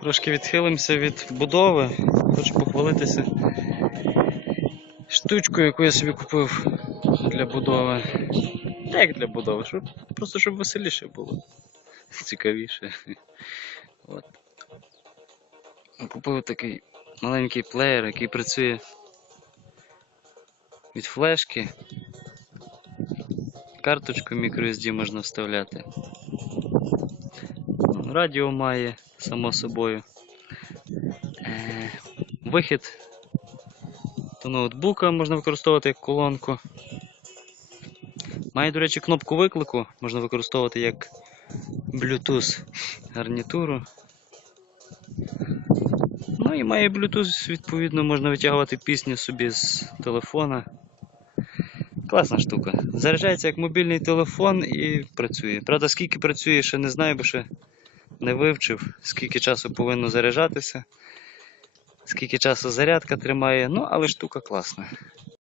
Трошки відхилимося від будови. Хочу похвалитися штучкою, яку я собі купив для будови. Як для будови, щоб, просто щоб веселіше було. Цікавіше. От. Купив такий маленький плеєр, який працює від флешки. Карточку microSD можна вставляти. Радіо має, само собою. Е, Вихід до ноутбука можна використовувати як колонку. Має, до речі, кнопку виклику, можна використовувати як Bluetooth гарнітуру. Ну і має Bluetooth, відповідно, можна витягувати пісню собі з телефона. Класна штука. Заряджається як мобільний телефон і працює. Правда, скільки працює, ще не знаю, бо ще не вивчив, скільки часу повинно заряджатися, скільки часу зарядка тримає, ну але штука класна.